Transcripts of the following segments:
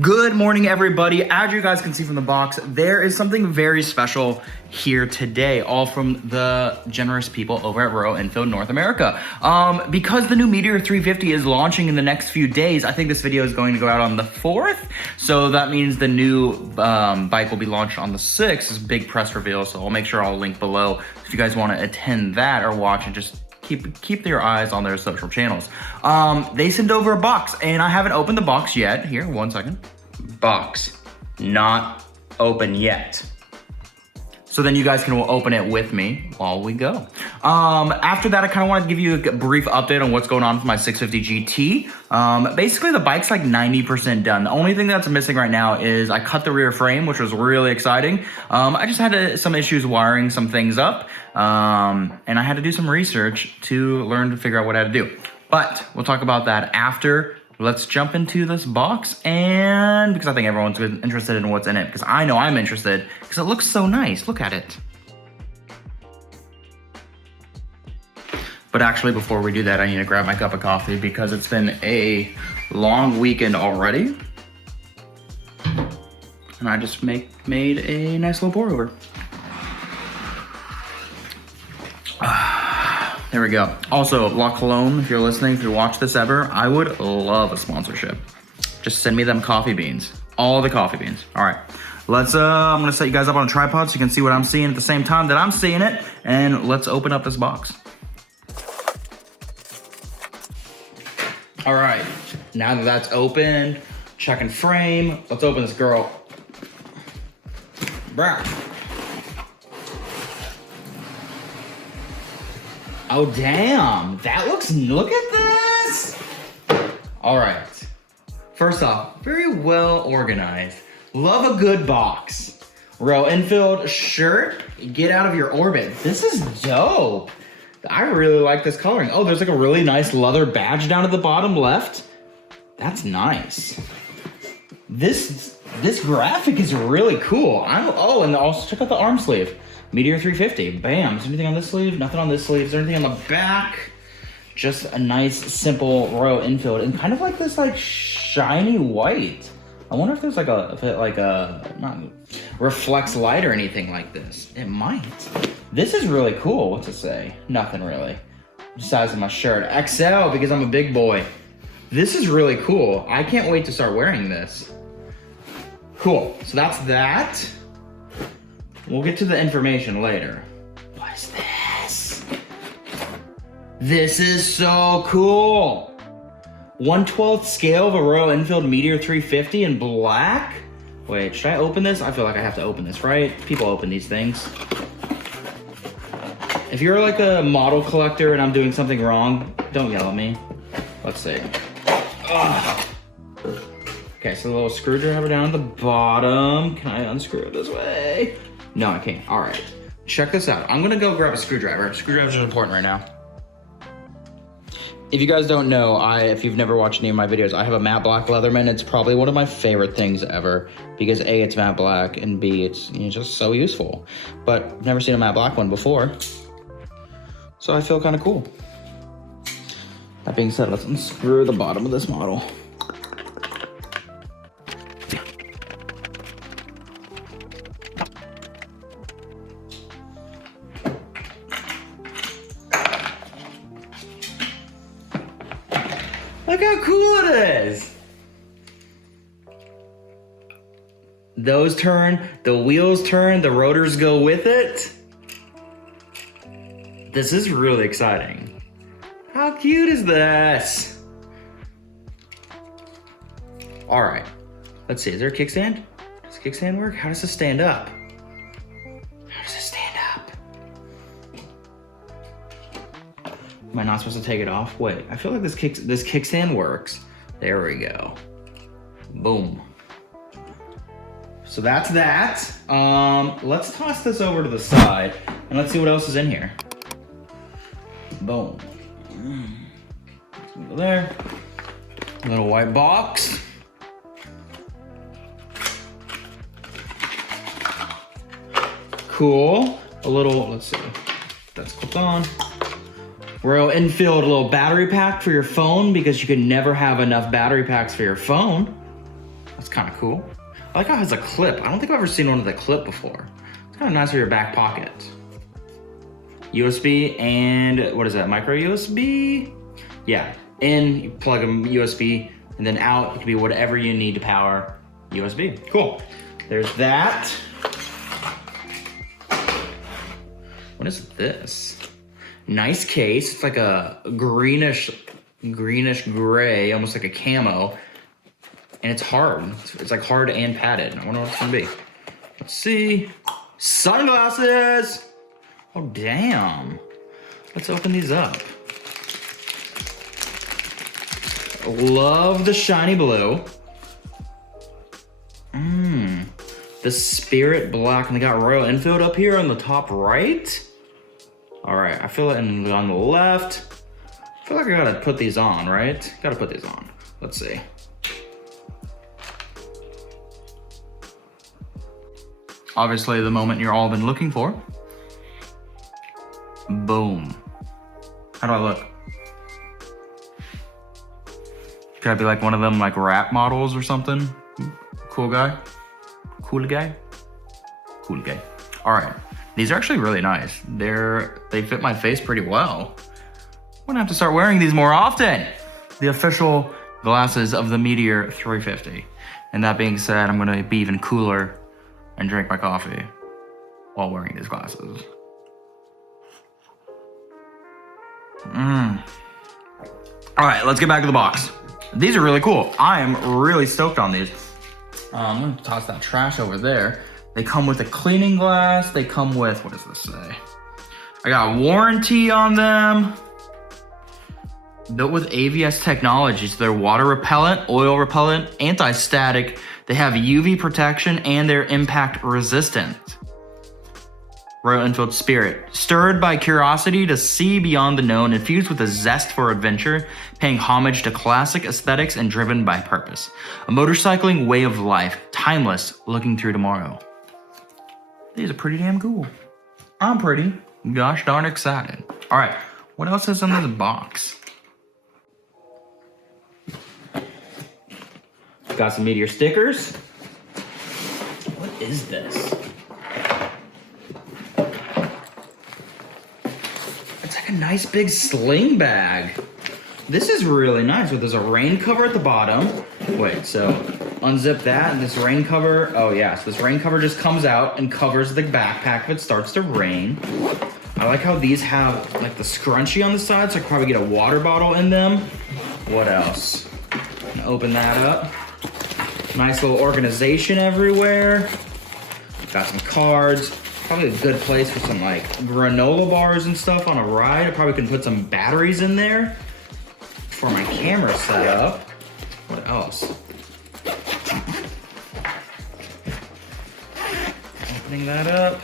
Good morning, everybody. As you guys can see from the box, there is something very special here today, all from the generous people over at Royal Enfield North America. Because the new Meteor 350 is launching in the next few days, I think this video is going to go out on the 4th. So that means the new bike will be launched on the 6th. It's a big press reveal, so I'll make sure I'll link below if you guys want to attend that or watch and just keep your eyes on their social channels. They sent over a box, and I haven't opened the box yet. Here, 1 second. Box not open yet. So then you guys can open it with me while we go. After that, I kind of want to give you a brief update on what's going on with my 650 GT. Basically, the bike's like 90% done. The only thing that's missing right now is I cut the rear frame, which was really exciting. I just had some issues wiring some things up, and I had to do some research to learn to figure out what I had to do. But we'll talk about that after. Let's jump into this box, and because I think everyone's interested in what's in it, because I know I'm interested, because it looks so nice. Look at it. But actually, before we do that, I need to grab my cup of coffee because it's been a long weekend already. And I just made a nice little pour over. There we go. Also, La Cologne, if you're listening, if you watch this ever, I would love a sponsorship. Just send me them coffee beans. All the coffee beans. All right. Let's, I'm gonna set you guys up on a tripod so you can see what I'm seeing at the same time that I'm seeing it. And let's open up this box. All right. Now that that's open, checking frame, let's open this girl. Bruh. Oh, damn, that looks, look at this. All right, first off, very well organized. Love a good box. Royal Enfield shirt, get out of your orbit. This is dope. I really like this coloring. Oh, there's like a really nice leather badge down at the bottom left. That's nice. This graphic is really cool. Oh, and also check out the arm sleeve. Meteor 350, bam. Is there anything on this sleeve? Nothing on this sleeve. Is there anything on the back? Just a nice, simple Royal Enfield, and kind of like this, like shiny white. I wonder if there's like not reflects light or anything like this. It might. This is really cool. What's it say? Nothing really. Size of my shirt, XL, because I'm a big boy. This is really cool. I can't wait to start wearing this. Cool. So that's that. We'll get to the information later. What is this? This is so cool. 1/12 scale of a Royal Enfield Meteor 350 in black. Wait, should I open this? I feel like I have to open this, right? People open these things. If you're like a model collector and I'm doing something wrong, don't yell at me. Let's see. Ugh. Okay, so the little screwdriver down at the bottom. Can I unscrew it this way? No, I can't. All right, check this out. I'm gonna go grab a screwdriver. Screwdrivers are important right now. If you guys don't know, if you've never watched any of my videos, I have a matte black Leatherman. It's probably one of my favorite things ever because A, it's matte black, and B, it's just so useful. But I've never seen a matte black one before, so I feel kind of cool. That being said, let's unscrew the bottom of this model. Look how cool it is. Those turn, the wheels turn, the rotors go with it. This is really exciting. How cute is this? All right, let's see, is there a kickstand? Does the kickstand work? How does this stand up? How does this stand up? Am I not supposed to take it off? Wait, I feel like this kickstand works. There we go. Boom. So that's that. Let's toss this over to the side and let's see what else is in here. Boom. Over there. A little white box. Cool. A little, let's see. That's clipped on. Royal Enfield, a little battery pack for your phone because you can never have enough battery packs for your phone. That's kind of cool. I like how it has a clip. I don't think I've ever seen one with a clip before. It's kind of nice for your back pocket. USB and what is that, micro USB? Yeah, in, you plug a USB, and then out, it can be whatever you need to power USB. Cool. There's that. What is this? Nice case. It's like a greenish gray, almost like a camo. And it's hard. It's like hard and padded. I wonder what it's gonna be. Let's see. Sunglasses! Oh, damn. Let's open these up. Love the shiny blue. The Spirit Black, and they got Royal Enfield up here on the top right. All right, I feel it on the left. I feel like I gotta put these on, right? Gotta put these on. Let's see. Obviously, the moment you're all been looking for. Boom. How do I look? Could I be like one of them like rap models or something? Cool guy? Cool guy? Cool guy. All right, these are actually really nice. They fit my face pretty well. I'm gonna have to start wearing these more often. The official glasses of the Meteor 350. And that being said, I'm gonna be even cooler and drink my coffee while wearing these glasses. All right, let's get back to the box. These are really cool. I am really stoked on these. I'm gonna toss that trash over there. They come with a cleaning glass. They come with, what does this say? I got warranty on them. Built with AVS technology, so they're water repellent, oil repellent, anti-static. They have UV protection and they're impact resistant. Royal Enfield Spirit, stirred by curiosity to see beyond the known, infused with a zest for adventure, paying homage to classic aesthetics and driven by purpose. A motorcycling way of life, timeless, looking through tomorrow. These are pretty damn cool. I'm pretty gosh darn excited. All right, what else is in this box? Got some Meteor stickers. What is this? It's like a nice big sling bag. This is really nice. There's a rain cover at the bottom. Wait, so unzip that and this rain cover. Oh yeah, so this rain cover just comes out and covers the backpack if it starts to rain. I like how these have like the scrunchie on the side, so I could probably get a water bottle in them. What else? Open that up. Nice little organization everywhere. Got some cards. Probably a good place for some like granola bars and stuff on a ride. I probably can put some batteries in there for my camera setup. What else? Opening that up.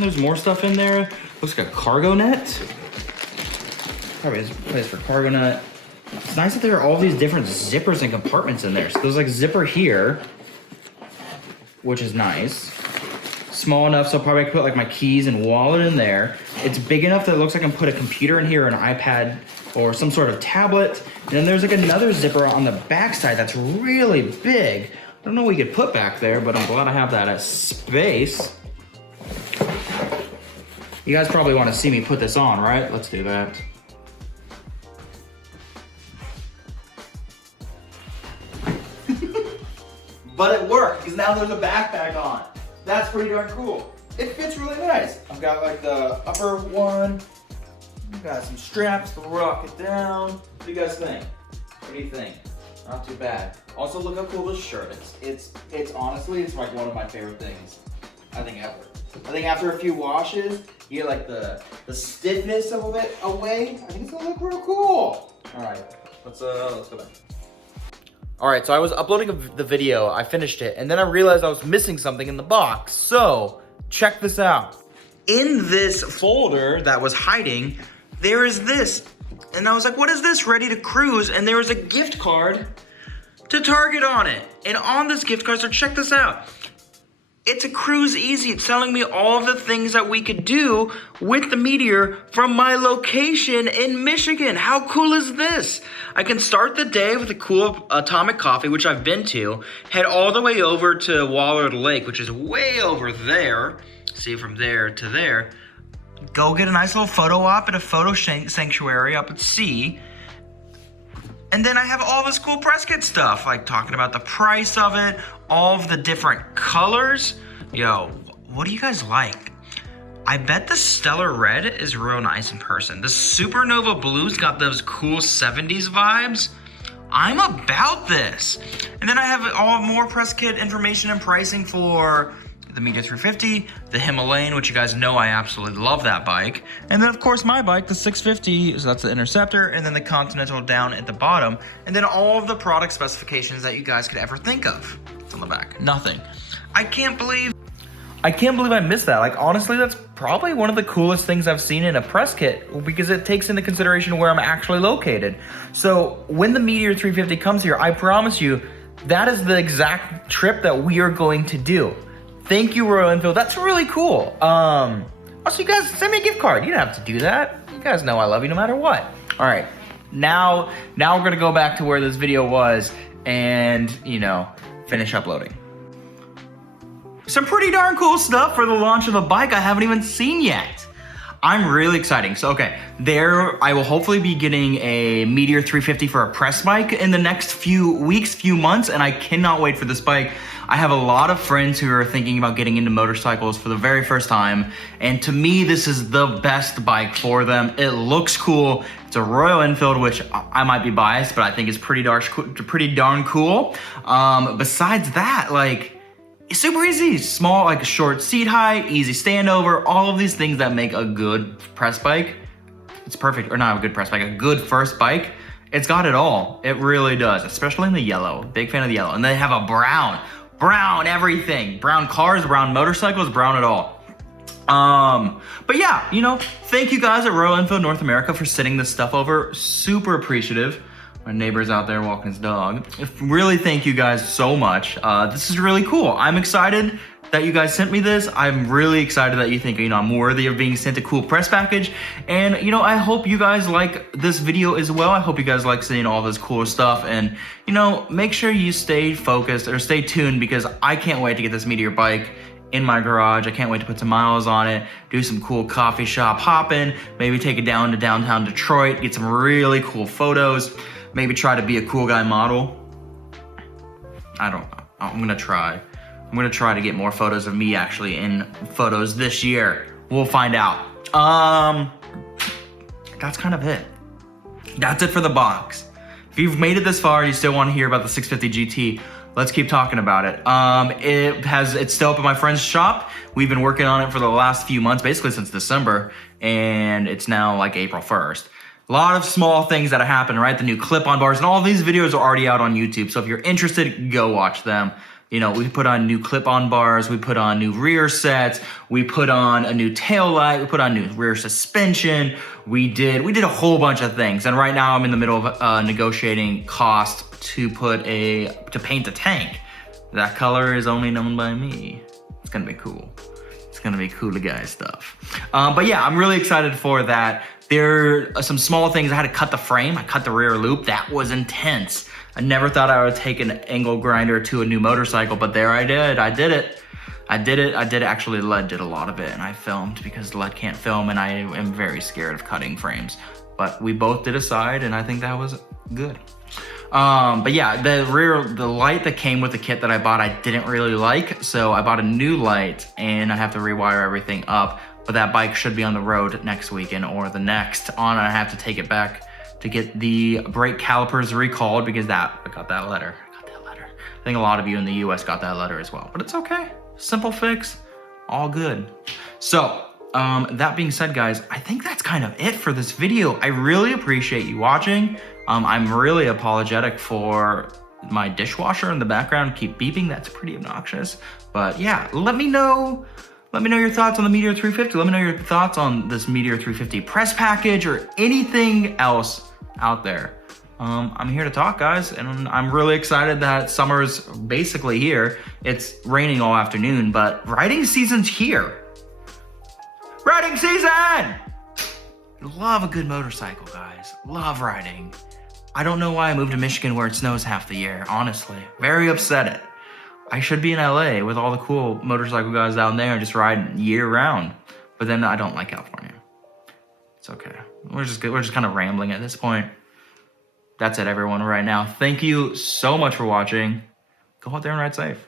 There's more stuff in there. Looks like a cargo net. Probably a place for cargo net. It's nice that there are all these different zippers and compartments in there. So there's like a zipper here, which is nice. Small enough, so probably I could put like my keys and wallet in there. It's big enough that it looks like I can put a computer in here, or an iPad, or some sort of tablet. And then there's like another zipper on the back side that's really big. I don't know what we could put back there, but I'm glad I have that as space. You guys probably want to see me put this on, right? Let's do that. But it worked, because now there's a backpack on. That's pretty darn cool. It fits really nice. I've got like the upper one. I've got some straps to rock it down. What do you guys think? What do you think? Not too bad. Also, look how cool this shirt is. It's honestly, it's like one of my favorite things I think ever. I think after a few washes, you get like the stiffness of it away. I think it's gonna look real cool. All right, let's go back. All right, so I was uploading the video, I finished it, and then I realized I was missing something in the box. So, check this out. In this folder that was hiding, there is this. And I was like, what is this? Ready to cruise. And there was a gift card to Target on it. And on this gift card, so check this out. It's a cruise easy. It's telling me all of the things that we could do with the Meteor from my location in Michigan. How cool is this? I can start the day with a cool Atomic Coffee, which I've been to, head all the way over to Waller Lake, which is way over there. See, from there to there. Go get a nice little photo op at a photo sanctuary up at sea. And then I have all this cool press kit stuff, like talking about the price of it, all of the different colors. Yo, what do you guys like? I bet the Stellar Red is real nice in person. The Supernova Blue's got those cool 70s vibes. I'm about this. And then I have all more press kit information and pricing for the Meteor 350, the Himalayan, which you guys know I absolutely love that bike. And then of course my bike, the 650, so that's the Interceptor, and then the Continental down at the bottom. And then all of the product specifications that you guys could ever think of. It's on the back, nothing. I can't believe I missed that. Like, honestly, that's probably one of the coolest things I've seen in a press kit because it takes into consideration where I'm actually located. So when the Meteor 350 comes here, I promise you, that is the exact trip that we are going to do. Thank you, Royal Enfield. That's really cool. Also, you guys send me a gift card. You don't have to do that. You guys know I love you no matter what. All right, now we're gonna go back to where this video was and, you know, finish uploading. Some pretty darn cool stuff for the launch of a bike I haven't even seen yet. I'm really excited. So, okay, I will hopefully be getting a Meteor 350 for a press bike in the next few weeks, few months, and I cannot wait for this bike. I have a lot of friends who are thinking about getting into motorcycles for the very first time, and to me, this is the best bike for them. It looks cool. It's a Royal Enfield, which I might be biased, but I think is pretty darn cool. Besides that, like, it's super easy, small, like a short seat height, easy standover, all of these things that make a good press bike. It's perfect, or not a good press bike, a good first bike. It's got it all. It really does, especially in the yellow. Big fan of the yellow. And they have a brown everything. Brown cars, brown motorcycles, brown it all. But yeah, you know, thank you guys at Royal Enfield North America for sending this stuff over. Super appreciative. My neighbor's out there walking his dog. Really thank you guys so much. This is really cool. I'm excited that you guys sent me this. I'm really excited that you think, you know, I'm worthy of being sent a cool press package. And, you know, I hope you guys like this video as well. I hope you guys like seeing all this cool stuff. And, you know, make sure you stay focused or stay tuned because I can't wait to get this Meteor bike in my garage. I can't wait to put some miles on it, do some cool coffee shop hopping, maybe take it down to downtown Detroit, get some really cool photos. Maybe try to be a cool guy model. I'm gonna try. I'm gonna try to get more photos of me actually in photos this year. We'll find out. That's kind of it. That's it for the box. If you've made it this far and you still wanna hear about the 650 GT, let's keep talking about it. It's still up at my friend's shop. We've been working on it for the last few months, basically since December, and it's now like April 1st. A lot of small things that have happened, right? The new clip-on bars and all of these videos are already out on YouTube. So if you're interested, go watch them. You know, we put on new clip-on bars, we put on new rear sets, we put on a new tail light, we put on new rear suspension. We did a whole bunch of things. And right now I'm in the middle of negotiating cost to paint the tank. That color is only known by me. It's gonna be cool. It's gonna be cool guy stuff. But yeah, I'm really excited for that. There are some small things. I had to cut the frame. I cut the rear loop. That was intense. I never thought I would take an angle grinder to a new motorcycle, but there I did. I did it. Actually, Led did a lot of it, and I filmed because Led can't film, and I am very scared of cutting frames. But we both did a side, and I think that was good. But yeah, the light that came with the kit that I bought, I didn't really like, so I bought a new light, and I have to rewire everything up. But that bike should be on the road next weekend or the next on. I have to take it back to get the brake calipers recalled because I got that letter. I think a lot of you in the US got that letter as well, but it's okay. Simple fix, all good. So that being said, guys, I think that's kind of it for this video. I really appreciate you watching. I'm really apologetic for my dishwasher in the background keep beeping. That's pretty obnoxious, but yeah, let me know your thoughts on the Meteor 350. Let me know your thoughts on this Meteor 350 press package or anything else out there. I'm here to talk, guys, and I'm really excited that summer's basically here. It's raining all afternoon, but riding season's here. Riding season! Love a good motorcycle, guys. Love riding. I don't know why I moved to Michigan where it snows half the year, honestly. Very upset. I should be in LA with all the cool motorcycle guys down there and just ride year round. But then I don't like California. It's okay. We're just kind of rambling at this point. That's it, everyone, right now. Thank you so much for watching. Go out there and ride safe.